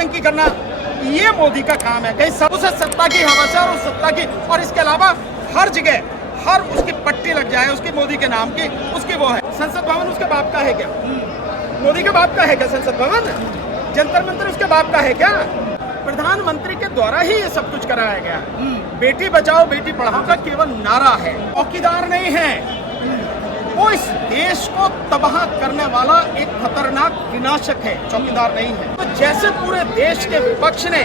नौटंकी करना ये मोदी का काम है। कहीं सब उसे सत्ता की हवस है और उस सत्ता की, और इसके अलावा हर जगह हर उसकी पट्टी लग जाए उसकी मोदी के नाम की, उसकी वो है। संसद भवन उसके बाप का है क्या? मोदी के बाप का है क्या संसद भवन? जंतर मंतर उसके बाप का है क्या? प्रधानमंत्री के द्वारा ही ये सब कुछ कराया गया। बेटी बचाओ बेटी पढ़ाओ का केवल नारा है, चौकीदार नहीं है। वो इस देश को तबाह करने वाला एक खतरनाक विनाशक है, चौकीदार नहीं है। तो जैसे पूरे देश के विपक्ष ने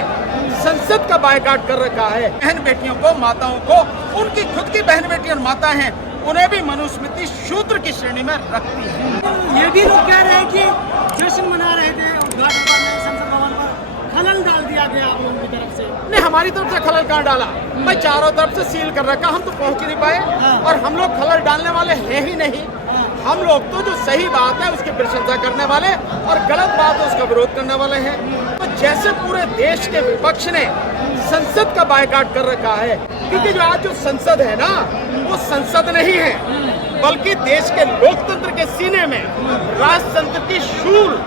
संसद का बायकॉट कर रखा है, बहन बेटियों को, माताओं को, उनकी खुद की बहन बेटी और माता हैं, उन्हें भी मनुस्मृति शूद्र की श्रेणी में रखती है। ये भी लोग कह रहे हैं कि जश्न मना रहे थे उद्घाटन पर, संसद भवन पर खलल डाल दिया गया आप लोगों की तरफ से। नहीं, हमारी तरफ से खलल कहाँ डाला भाई? चारों तरफ से सील कर रखा, हम तो पहुंच ही नहीं पाए। और हम लोग खलल डालने वाले हैं ही नहीं। हम लोग तो जो सही बात है उसकी प्रशंसा करने वाले और गलत बात है उसका विरोध करने वाले हैं। तो जैसे पूरे देश के विपक्ष ने संसद का बायकॉट कर रखा है, क्योंकि जो आज जो संसद है ना, वो संसद नहीं है, बल्कि देश के लोकतंत्र के सीने में राजतंत्र की शूल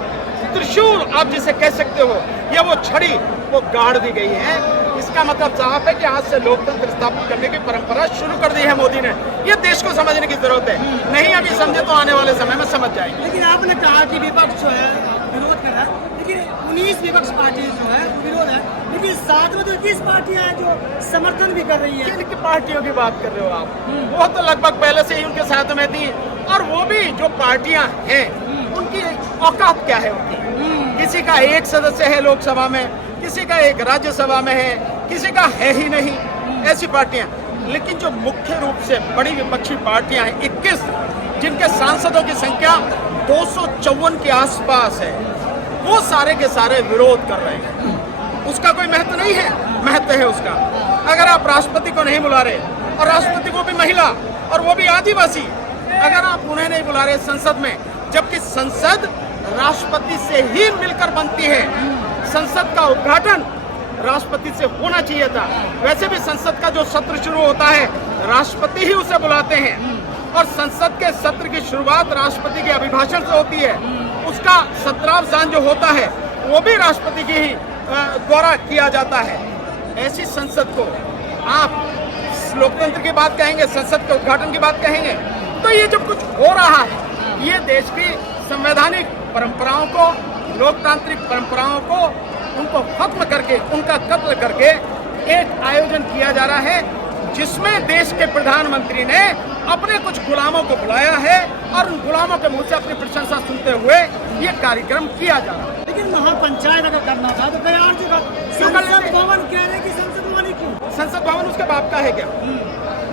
त्रिशूल आप जिसे कह सकते हो, या वो छड़ी वो गाड़ दी गई है। इसका मतलब साफ है कि आज से लोकतंत्र स्थापित करने की परंपरा शुरू कर दी है मोदी ने। ये देश को समझने की जरूरत है। नहीं अभी समझे तो आने वाले समय में समझ जाएंगे। लेकिन आपने कहा कि विपक्ष जो है विरोध कर रहा है, लेकिन 19 विपक्ष पार्टी जो है विरोध है, लेकिन साथ में तो 21 पार्टियां हैं जो समर्थन भी कर रही है। किन पार्टियों की बात कर रहे हो आप? वो तो लगभग पहले से ही उनके साथ में थी। और वो भी जो पार्टियां हैं उनकी औकात क्या है उनकी? किसी का एक सदस्य है लोकसभा में, किसी का एक राज्यसभा में है, किसी का है ही नहीं, ऐसी पार्टियां। लेकिन जो मुख्य रूप से बड़ी विपक्षी पार्टियां हैं 21, जिनके सांसदों की संख्या 254 के आसपास है, वो सारे के सारे विरोध कर रहे हैं। उसका कोई महत्व नहीं है? महत्व है उसका। अगर आप राष्ट्रपति को नहीं बुला रहे, और राष्ट्रपति को भी महिला और वो भी आदिवासी, अगर आप उन्हें नहीं बुला रहे संसद में, जबकि संसद राष्ट्रपति से ही मिलकर बनती है, संसद का उद्घाटन राष्ट्रपति से होना चाहिए था। वैसे भी संसद का जो सत्र शुरू होता है राष्ट्रपति ही उसे बुलाते हैं, और संसद के सत्र की शुरुआत राष्ट्रपति के अभिभाषण से होती है। उसका सत्रावसान जो होता है वो भी राष्ट्रपति की ही द्वारा किया जाता है। ऐसी संसद को आप लोकतंत्र की बात कहेंगे, संसद के उद्घाटन की बात कहेंगे? तो ये जो कुछ हो रहा है, ये देश की संवैधानिक परंपराओं को, लोकतांत्रिक परंपराओं को, उनको खत्म करके, उनका कत्ल करके एक आयोजन किया जा रहा है, जिसमें देश के प्रधानमंत्री ने अपने कुछ गुलामों को बुलाया है और उन गुलामों के मुंह से अपनी प्रशंसा सुनते हुए ये कार्यक्रम किया जा रहा है। लेकिन महापंचायत अगर करना था तो कई और जगह संसद भवन कह रहे हैं कि संसद भवन ही क्यों? संसद भवन उसके बाप का है क्या?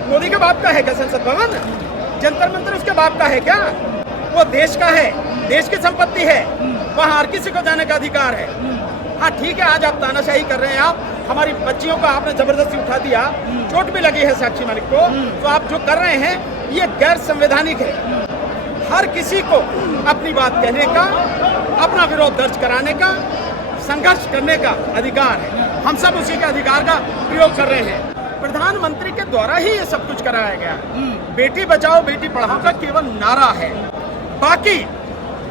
मोदी के बाप का है क्या संसद भवन? जंतर मंतर उसके बाप का है क्या? वो देश का है, देश की संपत्ति है, वहाँ हर किसी को जाने का अधिकार है। हाँ ठीक है, आज आप तानाशाही कर रहे हैं, आप हमारी बच्चियों को आपने जबरदस्ती उठा दिया, चोट भी लगी है साक्षी मालिक को, तो आप जो कर रहे हैं ये गैर संवैधानिक है। हर किसी को अपनी बात कहने का, अपना विरोध दर्ज कराने का, संघर्ष करने का अधिकार है। हम सब उसी के अधिकार का प्रयोग कर रहे हैं। प्रधानमंत्री के द्वारा ही ये सब कुछ कराया गया। बेटी बचाओ बेटी पढ़ाओ का केवल नारा है, बाकी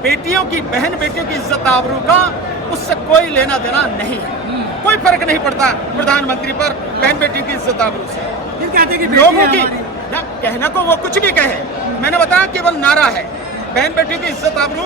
बेटियों की, बहन बेटियों की इज्जत आबरू का उससे कोई लेना देना नहीं है। कोई फर्क नहीं पड़ता प्रधानमंत्री पर बहन बेटी की इज्जत आबरू से। ये कहते हैं कि लोगों की ना कहना को वो कुछ भी कहे, मैंने बताया केवल नारा है। बहन बेटी की इज्जत आबरू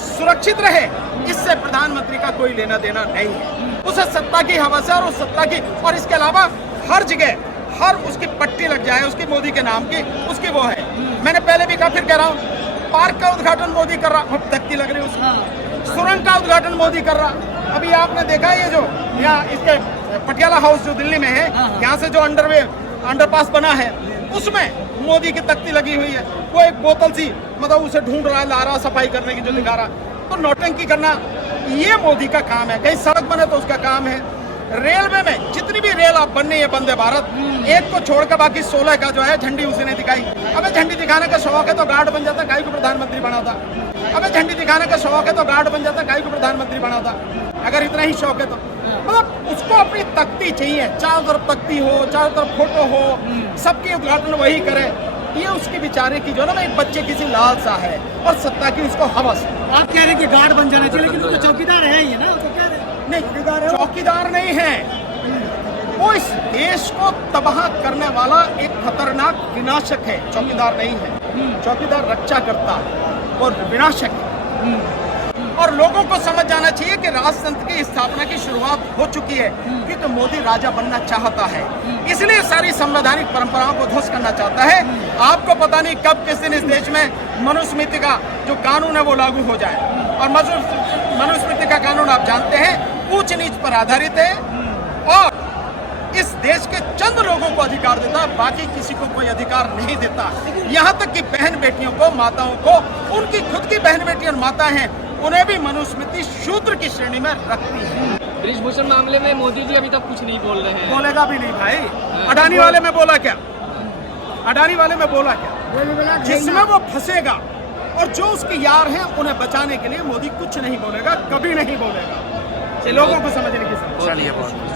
सुरक्षित रहे, इससे प्रधानमंत्री का कोई लेना देना नहीं है। उसे सत्ता की हवस है और उस सत्ता की, और इसके अलावा हर जगह हर उसकी पट्टी लग जाए उसकी मोदी के नाम की, उसकी वो है। मैंने पहले भी कहा, फिर कह रहा हूँ, पार्क का उद्घाटन मोदी कर रहा, धक्की लग रही उसकी। सुरंग का उद्घाटन मोदी कर रहा। अभी आपने देखा ये जो यहाँ इसके पटियाला हाउस जो दिल्ली में है, यहाँ से जो अंडरपास बना है उसमें मोदी की तख्ती लगी हुई है। वो एक बोतल सी मतलब उसे ढूंढ रहा है, ला रहा, सफाई करने की जो दिखा रहा। तो नौटंकी करना ये मोदी का काम है। कहीं सड़क बने तो उसका काम है। रेलवे में जितनी भी रेल आप बननी है वंदे भारत, एक को छोड़कर बाकी 16 का जो है झंडी उसने दिखाई। अबे झंडी दिखाने का शौक है तो गार्ड बन जाता, काहे को प्रधानमंत्री बना था। अबे झंडी दिखाने का शौक है तो गार्ड बन जाता, काहे को प्रधानमंत्री बना था। अगर इतना ही शौक है तो मतलब उसको अपनी तख्ती चाहिए, चारों तरफ तख्ती हो, चारों तरफ फोटो हो, सबकी उद्घाटन वही करे। ये उसकी बेचारे की जो ना एक बच्चे किसी लालसा है और सत्ता की उसको हवस। आप कह रहे हैं कि गार्ड बन जाना चाहिए, लेकिन वो तो चौकीदार है ही ना, तो क्या नहीं, चौकीदार नहीं है, वो इस देश को तबाह करने वाला एक खतरनाक विनाशक है। चौकीदार नहीं है, चौकीदार रक्षा करता है और विनाशक है। और लोगों को समझ जाना चाहिए कि राजतंत्र की स्थापना की शुरुआत हो चुकी है, क्योंकि मोदी राजा बनना चाहता है, इसलिए सारी संवैधानिक परंपराओं को ध्वस्त करना चाहता है। आपको पता नहीं कब किस दिन इस देश में मनुस्मृति का जो कानून है वो लागू हो जाए। और मनुस्मृति का कानून आप जानते हैं ऊंच नीच पर आधारित है और इस देश के चंद लोगों को अधिकार देता है, बाकी किसी को कोई अधिकार नहीं देता। यहाँ तक कि बहन बेटियों को, माताओं को, उनकी खुद की बहन बेटी और माता हैं, उन्हें भी मनुस्मृति शूद्र की श्रेणी में रखती है। ब्रिजभूषण मामले में मोदी जी अभी तक कुछ नहीं बोल रहे हैं। बोलेगा भी नहीं भाई। अडानी वाले में बोला क्या? अडानी वाले में बोला क्या? जिसमें वो फंसेगा और जो उसके यार हैं उन्हें बचाने के लिए मोदी कुछ नहीं बोलेगा, कभी नहीं बोलेगा। लोगों को समझने की जरूरत है। चलिए बहुत